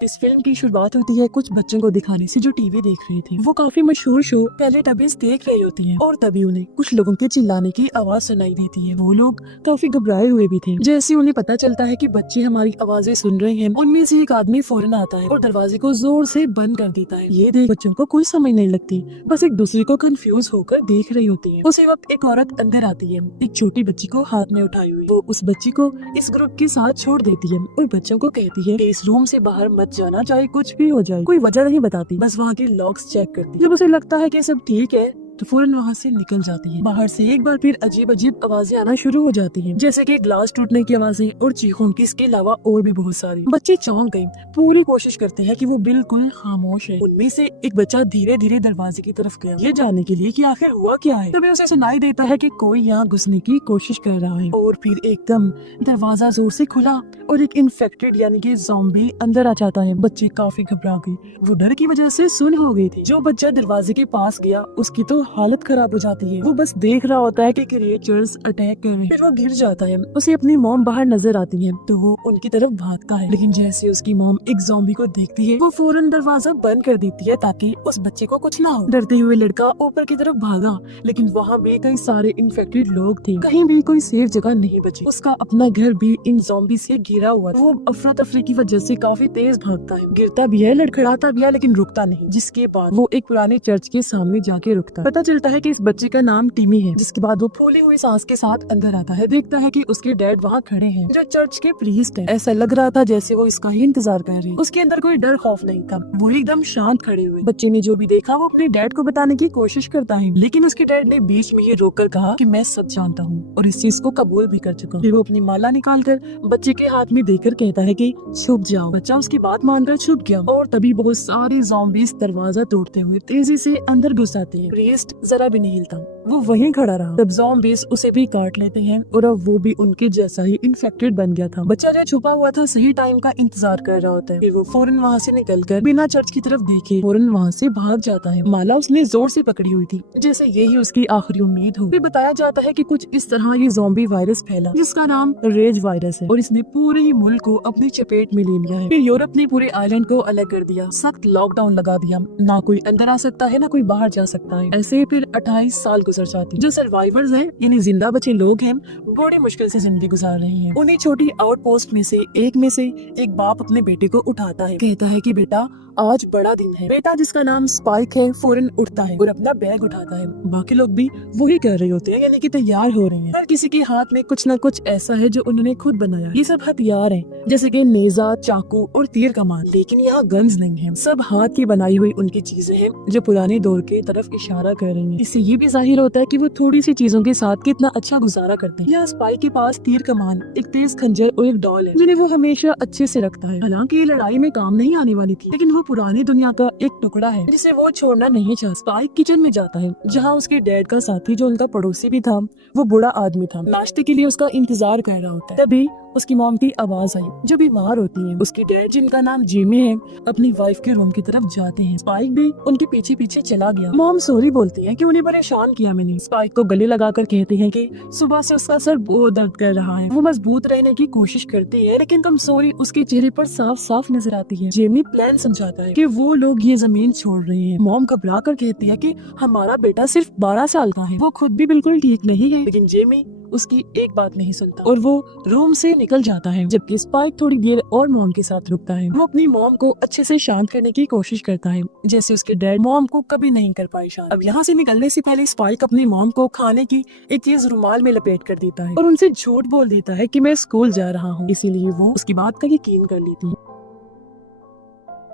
इस फिल्म की शुरुआत होती है कुछ बच्चों को दिखाने से जो टीवी देख रहे थे। वो काफी मशहूर शो पहले टबीज देख रही होती हैं और तभी उन्हें कुछ लोगों के चिल्लाने की आवाज सुनाई देती है। वो लोग काफी घबराए हुए भी थे। जैसे उन्हें पता चलता है कि बच्चे हमारी आवाजें सुन रहे हैं, उनमें से एक आदमी फौरन आता है और दरवाजे को जोर से बंद कर देता है। ये देख बच्चों को कोई समझ नहीं लगती, बस एक दूसरे को कंफ्यूज होकर देख रही होती है। उसी वक्त एक औरत अंदर आती है, एक छोटी बच्ची को हाथ में उठाई हुई। वो उस बच्ची को इस ग्रुप के साथ छोड़ देती है और बच्चों को कहती है कि इस रूम से बाहर मत जाना, चाहे कुछ भी हो जाए। कोई वजह नहीं बताती, बस वहाँ के लॉक्स चेक करती। जब उसे लगता है कि सब ठीक है तो फौरन वहाँ से निकल जाती है। बाहर से एक बार फिर अजीब अजीब आवाजें आना शुरू हो जाती हैं, जैसे कि ग्लास टूटने की आवाजें और चीखों की। इसके अलावा और भी बहुत सारी। बच्चे चौंक गए, पूरी कोशिश करते हैं कि वो बिल्कुल खामोश है। उनमें से एक बच्चा धीरे धीरे दरवाजे की तरफ गया, ये जानने के लिए कि आखिर हुआ क्या है। तभी उसे सुनाई देता है कि कोई यहाँ घुसने की कोशिश कर रहा है और फिर एकदम दरवाजा जोर से खुला और एक इन्फेक्टेड यानी कि ज़ॉम्बी अंदर आ जाता है। बच्चे काफी घबरा गए, वो डर की वजह से सुन हो गई थी। जो बच्चा दरवाजे के पास गया उसकी तो हालत खराब हो जाती है। वो बस देख रहा होता है कि क्रिएचर्स अटैक कर रहे हैं। फिर वो गिर जाता है। उसे अपनी मॉम बाहर नजर आती है तो वो उनकी तरफ भागता है, लेकिन जैसे उसकी मॉम एक ज़ॉम्बी को देखती है वो फौरन दरवाजा बंद कर देती है ताकि उस बच्चे को कुछ ना हो। डरते हुए लड़का ऊपर की तरफ भागा, लेकिन वहाँ भी कई सारे इन्फेक्टेड लोग थे, कहीं भी कोई सेफ जगह नहीं बची। उसका अपना घर भी इन ज़ॉम्बी से घिरा हुआ था। वो अफरा तफरी की वजह से काफी तेज भागता है, गिरता भी है, लड़खड़ाता भी है, लेकिन रुकता नहीं। जिसके बाद वो एक पुराने चर्च के सामने जाके रुकता है। पता चलता है कि इस बच्चे का नाम टिमी है। जिसके बाद वो फूली हुई सांस के साथ अंदर आता है, देखता है कि उसके डैड वहाँ खड़े हैं जो चर्च के प्रीस्ट हैं। ऐसा लग रहा था जैसे वो इसका ही इंतजार कर रहे हैं। उसके अंदर कोई डर खौफ नहीं था, वो एकदम शांत खड़े हुए। बच्चे ने जो भी देखा वो अपने डैड को बताने की कोशिश करता है, लेकिन उसके डैड ने बीच में ही रोककर कहा कि मैं सब जानता हूँ और इस चीज को कबूल भी कर चुका हूँ। फिर वो अपनी माला निकाल कर बच्चे के हाथ में देकर कहता है कि छुप जाओ। बच्चा उसकी बात मानकर छुप गया और तभी बहुत सारे ज़ॉम्बीज़ दरवाजा तोड़ते हुए तेजी से अंदर घुस आते हैं। प्रीस्ट जरा भी नहीं हिलता, वो वहीं खड़ा रहा। तब ज़ॉम्बीज़ उसे भी काट लेते हैं और अब वो भी उनके जैसा ही इन्फेक्टेड बन गया था। बच्चा जो छुपा हुआ था सही टाइम का इंतजार कर रहा होता है। फिर वो फौरन वहाँ से निकलकर बिना चर्च की तरफ देखे फौरन वहाँ से भाग जाता है। माला उसने जोर से पकड़ी हुई थी, जैसे यही उसकी आखिरी उम्मीद हो। फिर बताया जाता है कि कुछ इस तरह ये ज़ॉम्बी वायरस फैला जिसका नाम रेज वायरस है और इसने पूरे ही मुल्क को अपनी चपेट में ले लिया है। फिर यूरोप ने पूरे आइलैंड को अलग कर दिया, सख्त लॉकडाउन लगा दिया, ना कोई अंदर आ सकता है ना कोई बाहर जा सकता है। ऐसे फिर 28 साल गुजर जाती। जो सर्वाइवर्स हैं यानी जिंदा बचे लोग हैं बड़ी मुश्किल से जिंदगी गुजार रहे हैं। उन्हीं छोटी आउटपोस्ट में से एक बाप अपने बेटे को उठाता है, कहता है कि बेटा आज बड़ा दिन है। बेटा जिसका नाम स्पाइक है फौरन उठता है और अपना बैग उठाता है। बाकी लोग भी वही कर रहे होते हैं, यानी कि तैयार हो रहे हैं। हर किसी के हाथ में कुछ न कुछ ऐसा है जो उन्होंने खुद बनाया। ये सब हथियार हैं, जैसे कि नेजा, चाकू और तीर कमान, लेकिन यहाँ गन्स नहीं है। सब हाथ की बनाई हुई उनकी चीजें हैं जो पुराने दौर के तरफ इशारा कर रही हैं। इससे ये भी जाहिर होता है कि वो थोड़ी सी चीजों के साथ कितना अच्छा गुजारा करते हैं। यहाँ स्पाइक के पास तीर कमान, एक तेज खंजर और एक डॉल है जिन्हें वो हमेशा अच्छे से रखता है। हालांकि ये लड़ाई में काम नहीं आने वाली थी, लेकिन वो पुरानी दुनिया का एक टुकड़ा है जिसे वो छोड़ना नहीं चाहता। स्पाइक किचन में जाता है जहाँ उसके डैड का साथी जो उनका पड़ोसी भी था, वो बूढ़ा आदमी था, नाश्ते के लिए उसका इंतजार कर रहा होता है। तभी उसकी मॉम की आवाज आई जो बीमार होती है। उसके डैड जिनका नाम जिमी है अपनी वाइफ के रूम की तरफ जाते हैं। स्पाइक भी उनके पीछे पीछे चला गया। मॉम सॉरी बोलती है कि उन्हें परेशान किया मैंने। स्पाइक को गले लगाकर कहते हैं कि सुबह से उसका सर बहुत दर्द कर रहा है। वो मजबूत रहने की कोशिश करती है लेकिन कमजोरी उसके चेहरे पर साफ साफ नजर आती है। जेमी प्लान समझाता है कि वो लोग ये जमीन छोड़ रहे हैं। मॉम घबरा कर कहती है कि हमारा बेटा सिर्फ 12 साल का है, वो खुद भी बिल्कुल ठीक नहीं है, लेकिन जेमी उसकी एक बात नहीं सुनता और वो रूम से निकल जाता है। जबकि स्पाइक थोड़ी देर और मॉम के साथ रुकता है। वो अपनी मॉम को अच्छे से शांत करने की कोशिश करता है, जैसे उसके डैड मॉम को कभी नहीं कर पाए शांत। अब यहाँ से निकलने से पहले स्पाइक अपनी मॉम को खाने की एक चीज रुमाल में लपेट कर देता है और उनसे झूठ बोल देता है कि मैं स्कूल जा रहा हूँ, इसीलिए वो उसकी बात का यकीन कर लेती है।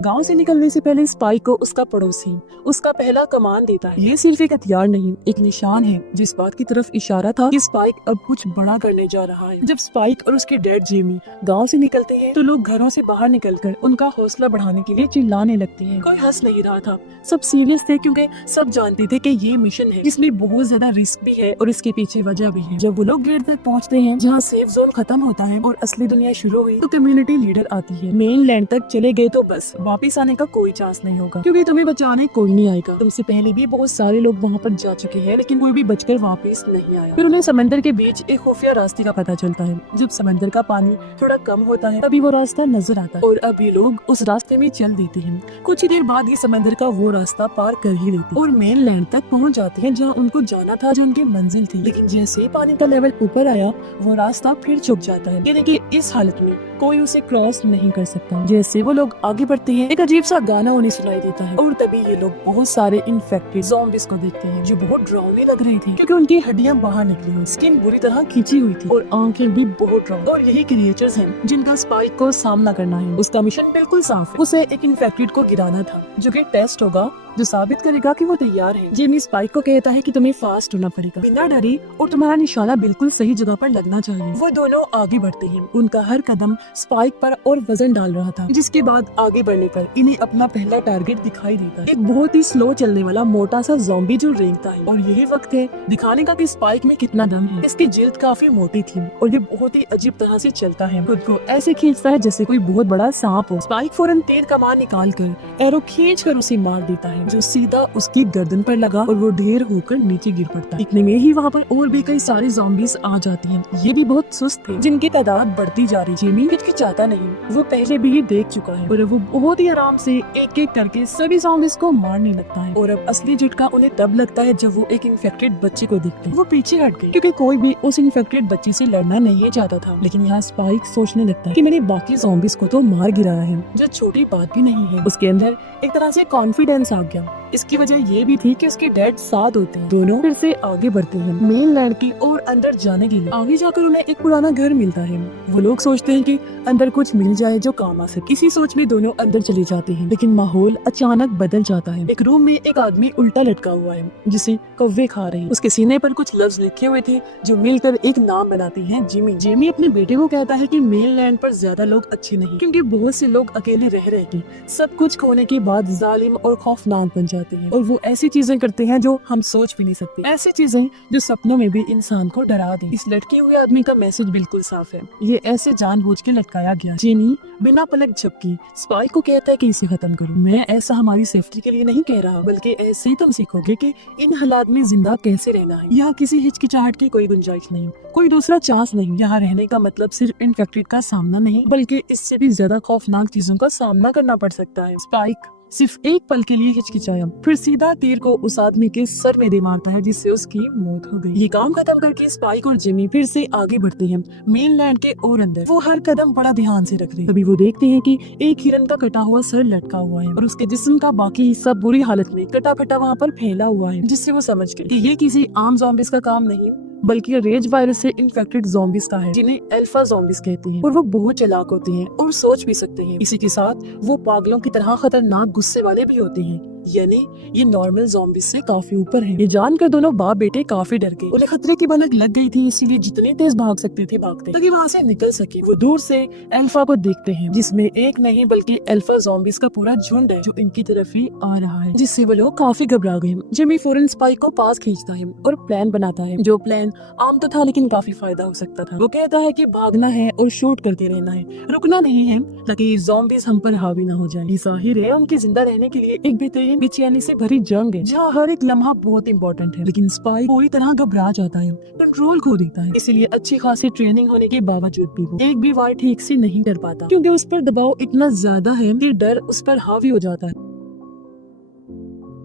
गांव से निकलने से पहले स्पाइक को उसका पड़ोसी उसका पहला कमान देता है। ये सिर्फ एक हथियार नहीं, एक निशान है जिस बात की तरफ इशारा था कि स्पाइक अब कुछ बड़ा करने जा रहा है। जब स्पाइक और उसके डैड जेमी गांव से निकलते हैं तो लोग घरों से बाहर निकलकर उनका हौसला बढ़ाने के लिए चिल्लाने लगते हैं। कोई हंस नहीं रहा था, सब सीरियस थे क्योंकि सब जानते थे कि ये मिशन है जिसमें बहुत ज्यादा रिस्क भी है और इसके पीछे वजह भी है। जब वो लोग गेट तक पहुँचते हैं जहाँ सेफ जोन खत्म होता है और असली दुनिया शुरू हुई तो कम्युनिटी लीडर आती है। मेन लैंड तक चले गए तो बस वापस आने का कोई चांस नहीं होगा, क्योंकि तुम्हें बचाने कोई नहीं आएगा। तुमसे पहले भी बहुत सारे लोग वहाँ पर जा चुके हैं, लेकिन कोई भी बचकर वापस नहीं आया। फिर उन्हें समंदर के बीच एक खुफिया रास्ते का पता चलता है। जब समंदर का पानी थोड़ा कम होता है तभी वो रास्ता नजर आता है और अब ये लोग उस रास्ते में चल देते हैं। कुछ ही देर बाद ये समंदर का वो रास्ता पार कर ही लेते हैं और मेन लैंड तक पहुंच जाते हैं, जहां उनको जाना था, जहां उनकी मंजिल थी। लेकिन जैसे ही पानी का लेवल ऊपर आया वो रास्ता फिर झुक जाता है, यानी कि इस हालत में कोई उसे क्रॉस नहीं कर सकता। जैसे वो लोग आगे बढ़ते हैं एक अजीब सा गाना उन्हें सुनाई देता है और तभी ये लोग बहुत सारे इन्फेक्टेड ज़ॉम्बीज़ को देखते हैं जो बहुत डरावने लग रहे थे, क्योंकि उनकी हड्डियां बाहर निकली हुई, स्किन बुरी तरह खींची हुई थी और आंखें भी बहुत रॉन्ग। और यही क्रिएचर्स हैं जिनका स्पाइक को सामना करना है। उसका मिशन बिल्कुल साफ है, उसे एक इन्फेक्टेड को गिराना था, जो कि टेस्ट होगा जो साबित करेगा कि वो तैयार है। जेमी स्पाइक को कहता है कि तुम्हें फास्ट होना पड़ेगा, बिना डरे, और तुम्हारा निशाना बिल्कुल सही जगह पर लगना चाहिए। वो दोनों आगे बढ़ते हैं, उनका हर कदम स्पाइक पर और वजन डाल रहा था, जिसके बाद आगे बढ़ने पर इन्हें अपना पहला टारगेट दिखाई देता है, एक बहुत ही स्लो चलने वाला मोटा सा ज़ॉम्बी जो रेंगता है। और यही वक्त है दिखाने का कि स्पाइक में कितना दम है। इसकी जिल्द काफी मोटी थी और ये बहुत ही अजीब तरह से चलता है, खुद को ऐसे खींचता है जैसे कोई बहुत बड़ा सांप हो। स्पाइक फौरन तेज कमान निकाल कर एरो खींच कर उसे मार देता है, जो सीधा उसकी गर्दन पर लगा और वो ढेर होकर नीचे गिर पड़ता है। इतने में ही वहाँ पर और भी कई सारे ज़ॉम्बीज़ आ जाती हैं। ये भी बहुत सुस्त थे, जिनकी तादाद बढ़ती जा रही। जेमी हिचकिचाता नहीं, वो पहले भी ये देख चुका है और वो बहुत ही आराम से एक एक करके सभी ज़ॉम्बीज़ को मारने लगता है। और अब असली झटका उन्हें तब लगता है जब वो एक इन्फेक्टेड बच्चे को देखते हैं। वो पीछे हट गए, क्योंकि कोई भी उस इन्फेक्टेड बच्चे से लड़ना नहीं चाहता था। लेकिन यहाँ स्पाइक सोचने लगता है कि मैंने बाकी ज़ॉम्बीज़ को तो मार गिराया है, जो छोटी बात भी नहीं है। उसके अंदर एक तरह से कॉन्फिडेंस आ गया। इसकी वजह ये भी थी कि उसके डैड साथ होते हैं। दोनों फिर से आगे बढ़ते हैं मेन लैंड की और अंदर जाने के लिए। आगे जाकर उन्हें एक पुराना घर मिलता है। वो लोग सोचते हैं कि अंदर कुछ मिल जाए जो काम आ सके। इसी सोच में दोनों अंदर चले जाते हैं, लेकिन माहौल अचानक बदल जाता है। एक रूम में एक आदमी उल्टा लटका हुआ है, जिसे कौवे खा रहे हैं। उसके सीने पर कुछ लफ्ज लिखे हुए थे जो मिलकर एक नाम बनाते हैं, जिमी। जेमी अपने बेटे को कहता है कि मेन लैंड पर ज्यादा लोग अच्छे नहीं, क्योंकि बहुत से लोग अकेले रह रहे के सब कुछ खोने के बाद जालिम और खौफनाक बन जाते हैं, और वो ऐसी चीजें करते हैं जो हम सोच भी नहीं सकते, ऐसी चीजें जो सपनों में भी इंसान को डरा दे। इस लटके हुए आदमी का मैसेज बिल्कुल साफ है, ये ऐसे जानबूझ के लटकाया गया। जेमी बिना पलक झपकी स्पाइक को कहता है कि इसे खत्म करो। मैं ऐसा हमारी सेफ्टी के लिए नहीं कह रहा, बल्कि ऐसे ही तुम सीखोगे कि इन हालात में जिंदा कैसे रहना है। यहाँ किसी हिचकिचाहट की कोई गुंजाइश नहीं, कोई दूसरा चांस नहीं। यहाँ रहने का मतलब सिर्फ इन्फेक्टेड का सामना नहीं, बल्कि इससे भी ज्यादा खौफनाक चीजों का सामना करना पड़ सकता है। स्पाइक सिर्फ एक पल के लिए हिचकिचाया, फिर सीधा तीर को उस आदमी के सर में दे मारता है, जिससे उसकी मौत हो गई। ये काम खत्म करके स्पाइक और जिमी फिर से आगे बढ़ते हैं मेन लैंड के और अंदर। वो हर कदम बड़ा ध्यान से रख रहे हैं। तभी वो देखते हैं कि एक हिरन का कटा हुआ सर लटका हुआ है और उसके जिस्म का बाकी हिस्सा बुरी हालत में कटा कटा वहाँ पर फैला हुआ है, जिससे वो समझ गए कि ये किसी आम ज़ॉम्बीज़ का काम नहीं, बल्कि रेज वायरस से इन्फेक्टेड ज़ॉम्बीज़ का है, जिन्हें अल्फा ज़ॉम्बीज़ कहते हैं। और वो बहुत चालाक होते हैं और सोच भी सकते हैं। इसी के साथ वो पागलों की तरह खतरनाक गुस्से वाले भी होते हैं, यानी ये नॉर्मल ज़ॉम्बीज़ से काफी ऊपर है। ये जानकर दोनों बाप बेटे काफी डर गए। उन्हें खतरे की भनक लग गई थी, इसीलिए जितने तेज भाग सकते थे भागते, ताकि वहाँ से निकल सके। वो दूर से अल्फा को देखते हैं, जिसमें एक नहीं बल्कि अल्फा ज़ॉम्बीज़ का पूरा झुंड है, जो इनकी तरफ ही आ रहा है, जिससे वो लोग काफी घबरा गए। जिमी फौरन स्पाइक को पास खींचता है और प्लान बनाता है, जो प्लान आम तो था लेकिन काफी फायदा हो सकता था। वो कहता है कि भागना है और शूट करते रहना है, रुकना नहीं है, ताकि ज़ॉम्बीज़ हम पर हावी ना हो जाए। जाहिर है उनके जिंदा रहने के लिए एक बेहतरीन बेचैनी से भरी जंग है, जहाँ हर एक लम्हा बहुत इंपॉर्टेंट है। लेकिन स्पाइक पूरी तरह घबरा जाता है, कंट्रोल खो देता है। इसीलिए अच्छी खासी ट्रेनिंग होने के बावजूद भी वो एक भी वार ठीक से नहीं कर पाता, क्योंकि उस पर दबाव इतना ज्यादा है कि डर उस पर हावी हो जाता है।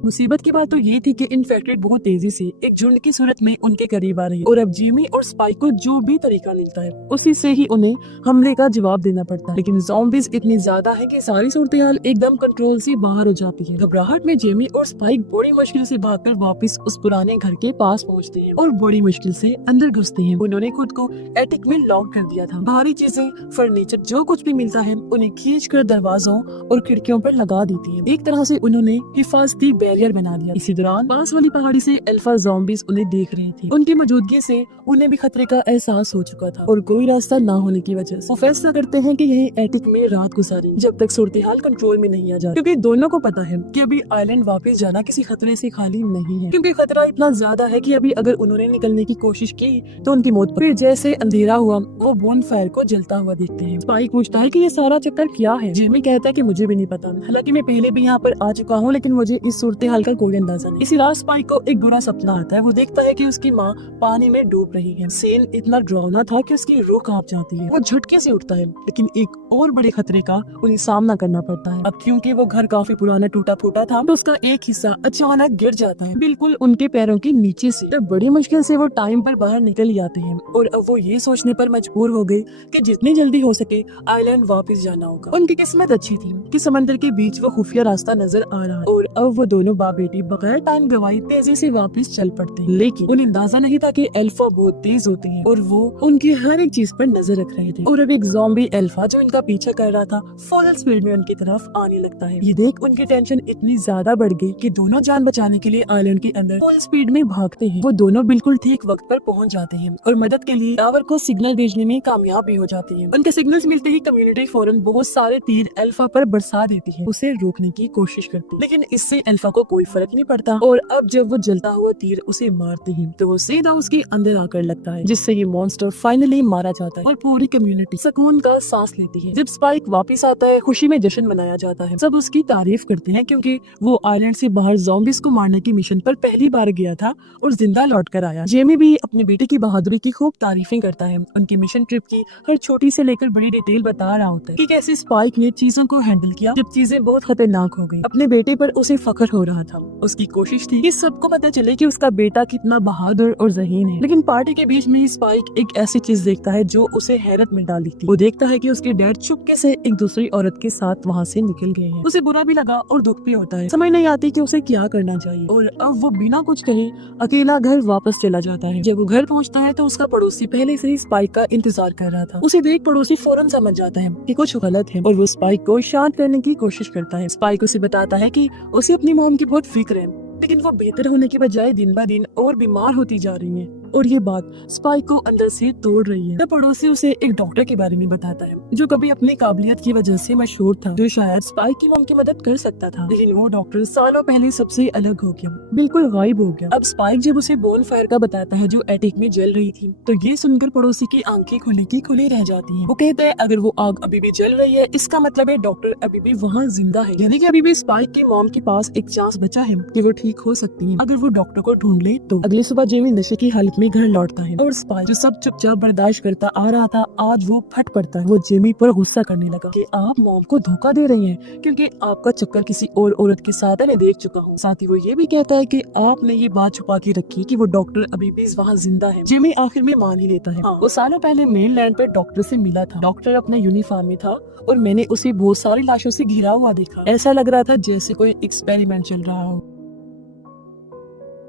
मुसीबत की बात तो ये थी कि इन्फेक्टेड बहुत तेजी से एक झुंड की सूरत में उनके करीब आ रही है, और अब जिमी और स्पाइक को जो भी तरीका मिलता है उसी से ही उन्हें हमले का जवाब देना पड़ता है। लेकिन ज़ॉम्बीज़ इतनी ज्यादा है कि सारी सूरत-ए-हाल एकदम कंट्रोल से बाहर हो जाती है। घबराहट में जिमी और स्पाइक बड़ी मुश्किल से भागकर वापस उस पुराने घर के पास पहुंचते हैं और बड़ी मुश्किल से अंदर घुसते हैं। उन्होंने खुद को एटिक में लॉक कर दिया था। भारी चीजें, फर्नीचर, जो कुछ भी मिलता है उन्हें खींच कर दरवाजों और खिड़कियों पर लगा देती है। एक तरह से उन्होंने हिफाजती बैरियर बना दिया। इसी दौरान पास वाली पहाड़ी से अल्फा ज़ॉम्बीज उन्हें देख रही थी। उनकी मौजूदगी से उन्हें भी खतरे का एहसास हो चुका था और कोई रास्ता ना होने की वजह से वो फैसला करते हैं कि यही एटिक में रात गुजारें जब तक सूरत-ए-हाल कंट्रोल में नहीं आ जाती, क्योंकि दोनों को पता है कि अभी आइलैंड वापस जाना किसी खतरे से खाली नहीं है, क्योंकि खतरा इतना ज्यादा है कि अभी अगर उन्होंने निकलने की कोशिश की तो उनकी मौत। फिर जैसे अंधेरा हुआ वो बोन फायर को जलता हुआ देखते हैं। स्पाइक पूछता है कि ये सारा चक्कर क्या है। जेमी कहता है कि मुझे भी नहीं पता, हालांकि मैं पहले भी यहाँ पर आ चुका हूँ, लेकिन मुझे इस सूरत-ए-हाल का कोई अंदाजा नहीं। इसी रात स्पाइक को एक बुरा सपना आता है। वो देखता है कि उसकी माँ पानी में डूब रही है। सीन इतना डरावना था कि उसकी रूह कांप जाती है। वो झटके से उठता है, लेकिन एक और बड़े खतरे का उन्हें सामना करना पड़ता है। अब क्योंकि वो घर काफी पुराना टूटा फूटा था तो उसका एक हिस्सा अचानक गिर जाता है बिल्कुल उनके पैरों के नीचे से। तब बड़ी मुश्किल से वो टाइम पर बाहर निकल ही आते हैं और अब वो ये सोचने पर मजबूर हो गए कि जितनी जल्दी हो सके आइलैंड वापस जाना होगा। उनकी किस्मत अच्छी थी कि समंदर के बीच वो खुफिया रास्ता नजर आ रहा है और अब वो दोनों बाप बेटी बगैर टाइम गवाए तेजी से वापस चल पड़ते हैं। लेकिन उन्हें अंदाजा नहीं था कि अल्फा बहुत तेज होते हैं और वो उनकी हर एक चीज पर नजर रख रहे थे। और अब एक ज़ॉम्बी अल्फा जो इनका पीछा कर रहा था फुल स्पीड में उनकी तरफ आने लगता है। ये देख उनकी टेंशन इतनी ज्यादा बढ़ गई कि दोनों जान बचाने के लिए आइलैंड के अंदर फुल स्पीड में भागते हैं। वो दोनों बिल्कुल ठीक वक्त पर पहुंच जाते हैं और मदद के लिए टावर को सिग्नल भेजने में कामयाब भी हो जाती है। उनके सिग्नल्स मिलते ही कम्युनिटी फौरन बहुत सारे तीर अल्फा पर बरसा देती है, उसे रोकने की कोशिश करती है, लेकिन इससे अल्फा को कोई फर्क नहीं पड़ता। और अब जब वो जलता हुआ तीर उसे मारते हैं तो वो सीधा उसके अंदर आकर लगता है, जिससे ये मॉन्स्टर फाइनली मारा जाता है और पूरी कम्युनिटी सुकून का सांस लेती है। जब स्पाइक वापस आता है खुशी में जश्न मनाया जाता है। सब उसकी तारीफ करते हैं क्योंकि वो आइलैंड से बाहर ज़ॉम्बीज को मारने की मिशन पर पहली बार गया था और जिंदा लौट कर आया। जेमी भी अपने बेटे की बहादुरी की खूब तारीफें करता है। उनकी मिशन ट्रिप की हर छोटी से लेकर बड़ी डिटेल बता रहा होता है कि कैसे स्पाइक ने चीजों को हैंडल किया जब चीजें बहुत खतरनाक हो गई। अपने बेटे पर उसे फख्र हो रहा था। उसकी कोशिश थी कि सबको पता चले कि उसका बेटा कितना बहादुर और ज़हीन है। लेकिन पार्टी के बीच में ही स्पाइक एक ऐसी चीज देखता है जो उसे हैरत में डाल देती है। वो देखता है कि उसके डैड चुपके से एक दूसरी औरत के साथ वहाँ से निकल गए हैं। उसे बुरा भी लगा और दुख भी होता है। समझ नहीं आती कि उसे क्या करना चाहिए और अब वो बिना कुछ कहे अकेला घर वापस चला जाता है। जब वो घर पहुँचता है तो उसका पड़ोसी पहले से ही स्पाइक का इंतजार कर रहा था। उसे देख पड़ोसी फौरन समझ जाता है कि कुछ गलत है और वो स्पाइक को शांत करने की कोशिश करता है। स्पाइक उसे बताता है कि उसे अपनी मॉम की बहुत फिक्र है, लेकिन वो बेहतर होने के बजाय दिन ब दिन और बीमार होती जा रही है और ये बात स्पाइक को अंदर से तोड़ रही है। तब पड़ोसी उसे एक डॉक्टर के बारे में बताता है जो कभी अपनी काबिलियत की वजह से मशहूर था, जो शायद स्पाइक की मॉम की मदद कर सकता था। लेकिन वो डॉक्टर सालों पहले सबसे अलग हो गया, बिल्कुल गायब हो गया। अब स्पाइक जब उसे बोन फायर का बताता है जो एटिक में जल रही थी तो ये सुनकर पड़ोसी की आंखें खुली की खुली रह जाती है। वो कहता है अगर वो आग अभी भी जल रही है इसका मतलब है डॉक्टर अभी भी वहाँ जिंदा है, यानी कि अभी भी स्पाइक की मॉम के पास एक चांस बचा है कि वो ठीक हो सकती है अगर वो डॉक्टर को ढूंढ ले तो। अगली सुबह जेमी नशे की हालत में घर लौटता है और स्पाइक जो सब चुपचाप बर्दाश्त करता आ रहा था आज वो फट पड़ता है। वो जेमी पर गुस्सा करने लगा कि आप मॉम को धोखा दे रही हैं क्योंकि आपका चक्कर किसी और औरत के साथ मैं देख चुका हूँ। साथ ही वो ये भी कहता है कि आपने ये बात छुपा के रखी कि वो डॉक्टर अभी भी वहाँ जिंदा है। जेमी आखिर में मान ही लेता है। वो सालों पहले मेनलैंड पे डॉक्टर से मिला था। डॉक्टर अपने यूनिफॉर्म में था और मैंने उसे बहुत सारी लाशों से घिरा हुआ देखा। ऐसा लग रहा था जैसे कोई एक्सपेरिमेंट चल रहा हो।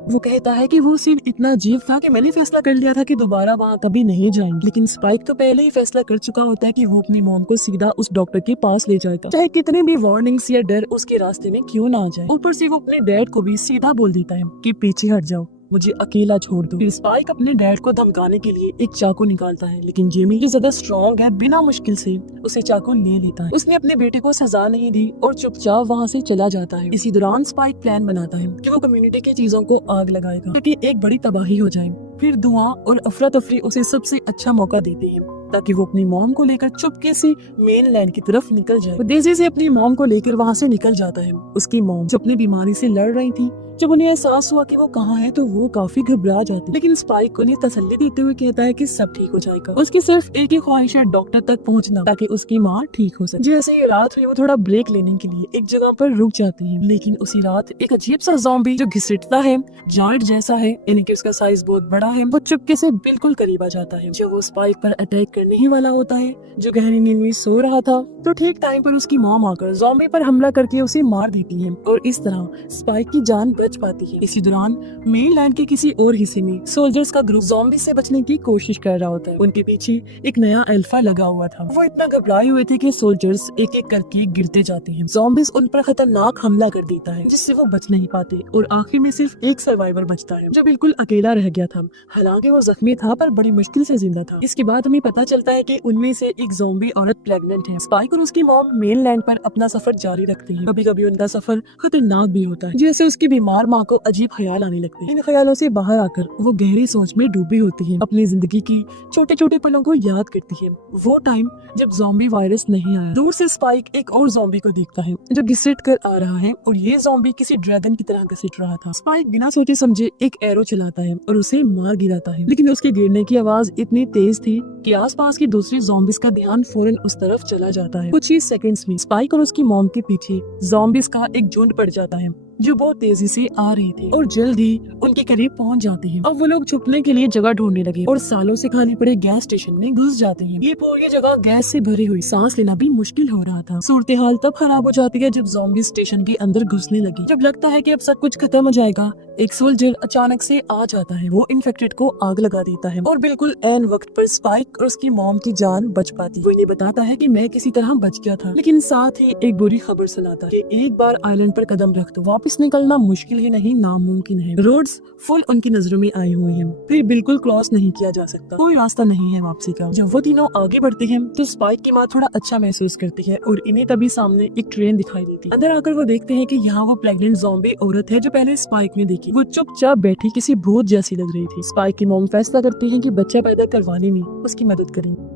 वो कहता है कि वो सीन इतना अजीब था कि मैंने फैसला कर लिया था कि दोबारा वहाँ कभी नहीं जाएंगे। लेकिन स्पाइक तो पहले ही फैसला कर चुका होता है कि वो अपनी मॉम को सीधा उस डॉक्टर के पास ले जाएगा, चाहे कितने भी वार्निंग्स या डर उसके रास्ते में क्यों ना आ जाए। ऊपर से वो अपने डैड को भी सीधा बोल देता है कि पीछे हट जाओ, मुझे अकेला छोड़ दो। फिर स्पाइक अपने डैड को धमकाने के लिए एक चाकू निकालता है, लेकिन जेमी जो ज्यादा स्ट्रॉन्ग है बिना मुश्किल से उसे चाकू ले लेता है। उसने अपने बेटे को सजा नहीं दी और चुपचाप वहाँ से चला जाता है। इसी दौरान स्पाइक प्लान बनाता है कि वो कम्युनिटी की चीजों को आग लगाएगा ताकि एक बड़ी तबाही हो जाए। फिर धुआं और अफरा तफरी उसे सबसे अच्छा मौका देते हैं ताकि वो अपनी मॉम को लेकर चुपके से मेनलैंड की तरफ निकल जाए। वो तेजी से अपनी मॉम को लेकर वहाँ से निकल जाता है। उसकी मॉम जो अपनी बीमारी से लड़ रही थी, जब उन्हें एहसास हुआ कि वो कहाँ है तो वो काफी घबरा जाती, लेकिन स्पाइक उन्हें तसल्ली देते हुए कहता है कि सब ठीक हो जाएगा। उसकी सिर्फ एक ही ख्वाहिश है डॉक्टर तक पहुँचना ताकि उसकी माँ ठीक हो सके। जैसे ही रात हुई वो थोड़ा ब्रेक लेने के लिए एक जगह पर रुक जाती है, लेकिन उसी रात एक अजीब सा ज़ॉम्बी जो घिसटता है, जायंट जैसा है, यानी कि उसका साइज बहुत बड़ा है, वो चुपके से बिल्कुल करीब आ जाता है। जब वो स्पाइक पर अटैक करने ही वाला होता है, जो गहरी नींद में सो रहा था, तो ठीक टाइम पर उसकी मॉम आकर ज़ॉम्बी पर हमला करके उसे मार देती है और इस तरह स्पाइक की जान बच पाती है। इसी दौरान मेनलैंड के किसी और हिस्से में सोल्जर्स का ग्रुप ज़ॉम्बी से बचने की कोशिश कर रहा होता है। उनके पीछे एक नया अल्फा लगा हुआ था। वो इतना घबराए हुए थे कि सोल्जर्स एक एक करके गिरते जाते हैं। ज़ॉम्बीज उन पर खतरनाक हमला कर देता है, जिससे वो बच नहीं पाते और आखिर में सिर्फ एक सर्वाइवर बचता है, जो बिल्कुल अकेला रह गया था। हालांकि वो जख्मी था पर बड़ी मुश्किल से जिंदा था। इसके बाद हमें पता चलता है कि उनमें से एक ज़ॉम्बी औरत प्रेग्नेंट है। स्पाइक और उसकी मॉम मेनलैंड पर अपना सफर जारी रखते हैं। कभी कभी उनका सफर खतरनाक भी होता है, जैसे उसकी बीमार माँ को अजीब ख्याल आने लगते हैं। इन ख्यालों से बाहर आकर वो गहरी सोच में डूबी होती है, अपनी जिंदगी की छोटे छोटे पलों को याद करती है। वो टाइम जब ज़ॉम्बी वायरस नहीं आया। दूर से स्पाइक एक और ज़ॉम्बी को देखता है जो घिसट कर आ रहा है और ये ज़ॉम्बी किसी ड्रैगन की तरह घसीट रहा था। स्पाइक बिना सोचे समझे एक एरो चलाता है और उसे मार गिराता है, लेकिन उसके गिरने की आवाज इतनी तेज थी कि आसपास की दूसरी ज़ॉम्बीज का ध्यान फौरन उस तरफ चला जाता है। कुछ ही सेकंड्स में स्पाइक और उसकी मॉम के पीछे ज़ॉम्बीज का एक झुंड पड़ जाता है जो बहुत तेजी से आ रही थी और जल्द ही उनके करीब पहुंच जाते हैं। अब वो लोग छुपने के लिए जगह ढूंढने लगे और सालों से खाली पड़े गैस स्टेशन में घुस जाते हैं। ये पूरी जगह गैस से भरी हुई, सांस लेना भी मुश्किल हो रहा था। सूरत हाल तब खराब हो जाती है जब ज़ॉम्बी स्टेशन के अंदर घुसने लगी। जब लगता है कि अब सब कुछ खत्म हो जाएगा, एक सोल्जर अचानक से आ जाता है। वो इन्फेक्टेड को आग लगा देता है और बिल्कुल ऐन वक्त पर स्पाइक और उसकी मॉम की जान बच पाती है। वो इन्हें बताता है कि मैं किसी तरह बच गया था, लेकिन साथ ही एक बुरी खबर सुनाता है कि एक बार आइलैंड पर कदम रख दो, वापस निकलना मुश्किल ही नहीं नामुमकिन है। रोड्स फुल उनकी नजरों में आई हुई हैं, फिर बिल्कुल क्रॉस नहीं किया जा सकता, कोई रास्ता नहीं है वापसी का। जब वो तीनों आगे बढ़ते हैं तो स्पाइक की माँ थोड़ा अच्छा महसूस करती है और इन्हें तभी सामने एक ट्रेन दिखाई देती है। अंदर आकर वो देखते हैं कि यहाँ वो प्रेग्नेंट ज़ॉम्बी औरत है जो पहले स्पाइक ने देखी। वो चुपचाप बैठी किसी भूत जैसी लग रही थी। स्पाइक की मॉम फैसला करती है कि बच्चा पैदा करवाने में उसकी मदद करेंगे।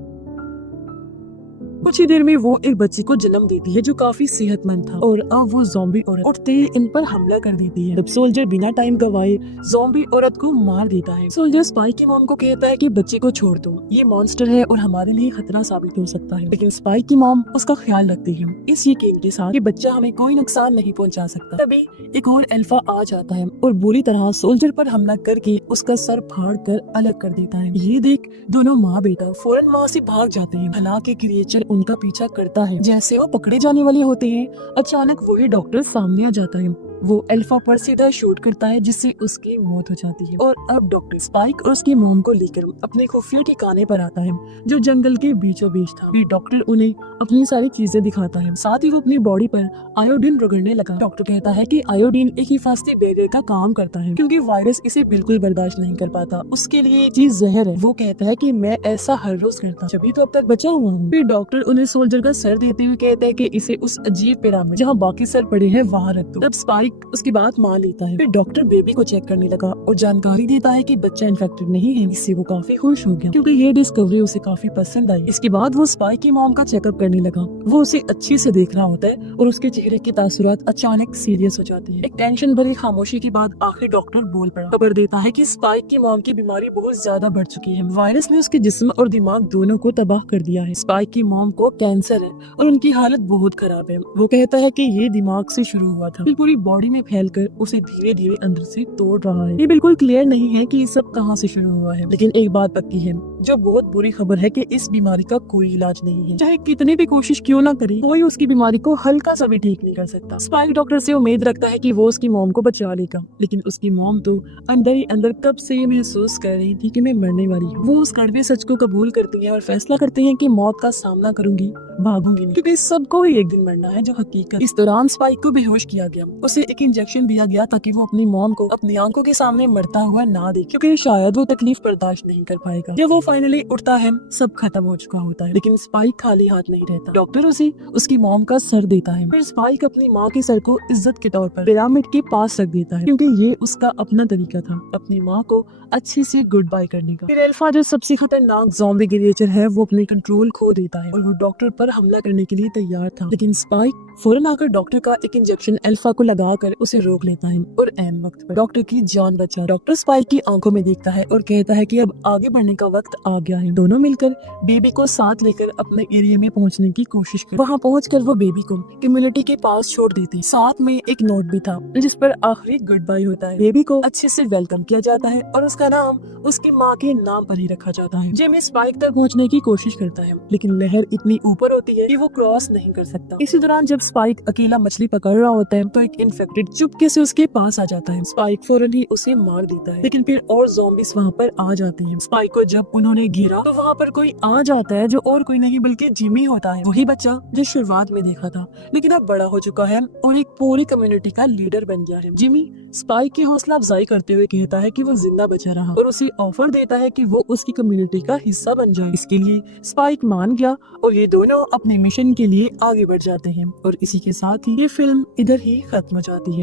कुछ ही देर में वो एक बच्चे को जन्म देती है जो काफी सेहतमंद था और अब वो ज़ॉम्बी औरत उठते ही इन पर हमला कर देती है। तब सोल्जर बिना टाइम गवाए ज़ॉम्बी औरत को मार देता है। सोल्जर स्पाइक की मॉम को कहता है कि बच्चे को छोड़ दो, ये मॉन्स्टर है और हमारे लिए खतरा साबित हो सकता है, लेकिन स्पाइक की मॉम उसका ख्याल रखती है इस यकीन के साथ कि बच्चा हमें कोई नुकसान नहीं पहुंचा सकता। तभी एक और अल्फा आ जाता है और बुरी तरह सोल्जर पर हमला करके उसका सर फाड़ कर अलग कर देता है। ये देख दोनों माँ बेटा फौरन वहाँ से भाग जाते हैं। हालांकि क्रिएचर उनका पीछा करता है। जैसे वो पकड़े जाने वाले होते हैं, अचानक वही डॉक्टर सामने आ जाता है। वो अल्फा पर सीधा शूट करता है जिससे उसकी मौत हो जाती है और अब डॉक्टर स्पाइक और उसकी मॉम को लेकर अपने खुफिया ठिकाने पर आता है जो जंगल के बीचों बीच था। फिर डॉक्टर उन्हें अपनी सारी चीजें दिखाता है, साथ ही वो अपनी बॉडी पर आयोडीन रगड़ने लगा। डॉक्टर कहता है कि आयोडीन एक हिफाजती बैरियर का काम करता है क्योंकि वायरस इसे बिल्कुल बर्दाश्त नहीं कर पाता, उसके लिए ये चीज जहर है। वो कहता है कि मैं ऐसा हर रोज करता, जब तो अब तक बचा हुआ हूँ। फिर डॉक्टर उन्हें सोल्जर का सर देते हुए कहता है कि इसे उस अजीब पिरामिड जहाँ बाकी सर पड़े हैं वहाँ रख दो। तब स्पाइक उसकी बात मान लेता है। फिर डॉक्टर बेबी को चेक करने लगा और जानकारी देता है कि बच्चा इन्फेक्टेड नहीं है। इससे वो काफी खुश हो गया क्योंकि ये डिस्कवरी उसे काफी पसंद आई। इसके बाद वो स्पाइक की मॉम का चेकअप करने लगा। वो उसे अच्छे से देख रहा होता है और उसके चेहरे के तासुरात अचानक सीरियस हो जाते हैं। एक टेंशन भरी खामोशी के बाद आखिर डॉक्टर बोल पड़ा, खबर देता है कि स्पाइक की मॉम की बीमारी बहुत ज्यादा बढ़ चुकी है। वायरस ने उसके जिस्म और दिमाग दोनों को तबाह कर दिया है। स्पाइक की मॉम को कैंसर है और उनकी हालत बहुत खराब है। वो कहता है कि ये दिमाग से शुरू हुआ था, फिर पूरी बॉडी में फैलकर उसे धीरे धीरे अंदर से तोड़ रहा है। ये बिल्कुल क्लियर नहीं है कि ये सब कहाँ से शुरू हुआ है, लेकिन एक बात पक्की है, जो बहुत बुरी खबर है कि इस बीमारी का कोई इलाज नहीं है। चाहे कितनी भी कोशिश क्यों ना करे, कोई उसकी बीमारी को हल्का सा भी ठीक नहीं कर सकता। स्पाइक डॉक्टर से उम्मीद रखता है कि वो उसकी मॉम को बचा लेगा, लेकिन उसकी मॉम तो अंदर ही अंदर कब से ये महसूस कर रही थी कि मैं मरने वाली हूँ। वो उस कड़वे सच को कबूल करती है और फैसला करती है कि मौत का सामना करूंगी, भागूंगी नहीं, क्योंकि सबको ही एक दिन मरना है जो हकीकत। इस दौरान स्पाइक को बेहोश किया गया, उसे एक इंजेक्शन दिया गया ताकि वो अपनी मॉम को अपनी आंखों के सामने मरता हुआ ना देखे, क्योंकि शायद वो तकलीफ बर्दाश्त नहीं कर पाएगा। जब वो फाइनली उठता है सब खत्म हो चुका होता है, लेकिन स्पाइक खाली हाथ नहीं रहता। डॉक्टर उसे उसकी मॉम का सर देता है। फिर स्पाइक अपनी माँ के सर को इज्जत के तौर पर पिरामिड के पास रख देता है क्योंकि ये उसका अपना तरीका था अपनी माँ को अच्छे से गुड बाय करने का। फिर अल्फा जो सबसे खतरनाक ज़ॉम्बी क्रिएचर है वो अपने कंट्रोल खो देता है और वो डॉक्टर पर हमला करने के लिए तैयार था, लेकिन स्पाइक फौरन आकर डॉक्टर का एक इंजेक्शन अल्फा को लगा आकर उसे रोक लेता है और ऐन वक्त पर डॉक्टर की जान बचा। डॉक्टर स्पाइक की आंखों में देखता है और कहता है कि अब आगे बढ़ने का वक्त आ गया है। दोनों मिलकर बेबी को साथ लेकर अपने एरिया में पहुंचने की कोशिश कर वहां पहुंचकर वो बेबी को कम्युनिटी के पास छोड़ देते। साथ में एक नोट भी था जिस पर आखिरी गुड बाय होता है। बेबी को अच्छे से वेलकम किया जाता है और उसका नाम उसकी माँ के नाम पर ही रखा जाता है। जिमी स्पाइक तक पहुंचने की कोशिश करता है लेकिन लहर इतनी ऊपर होती है कि वो क्रॉस नहीं कर सकता। इसी दौरान जब स्पाइक अकेला मछली पकड़ रहा होता है तो एक इन्फेक्टेड चुपके से उसके पास आ जाता है। स्पाइक फौरन ही उसे मार देता है लेकिन फिर और ज़ॉम्बीज़ वहाँ पर आ जाते हैं। स्पाइक को जब उन्होंने घेरा तो वहाँ पर कोई आ जाता है जो और कोई नहीं बल्कि जिमी होता है, वही बच्चा जो शुरुआत में देखा था लेकिन अब बड़ा हो चुका है और एक पूरी कम्युनिटी का लीडर बन गया है। जिमी स्पाइक की हौसला अफजाई करते हुए कहता है कि वो जिंदा बचा रहा और उसे ऑफर देता है कि वो उसकी कम्युनिटी का हिस्सा बन जाए। इसके लिए स्पाइक मान गया और ये दोनों अपने मिशन के लिए आगे बढ़ जाते हैं और इसी के साथ ही ये फिल्म इधर ही खत्म हो जाती है।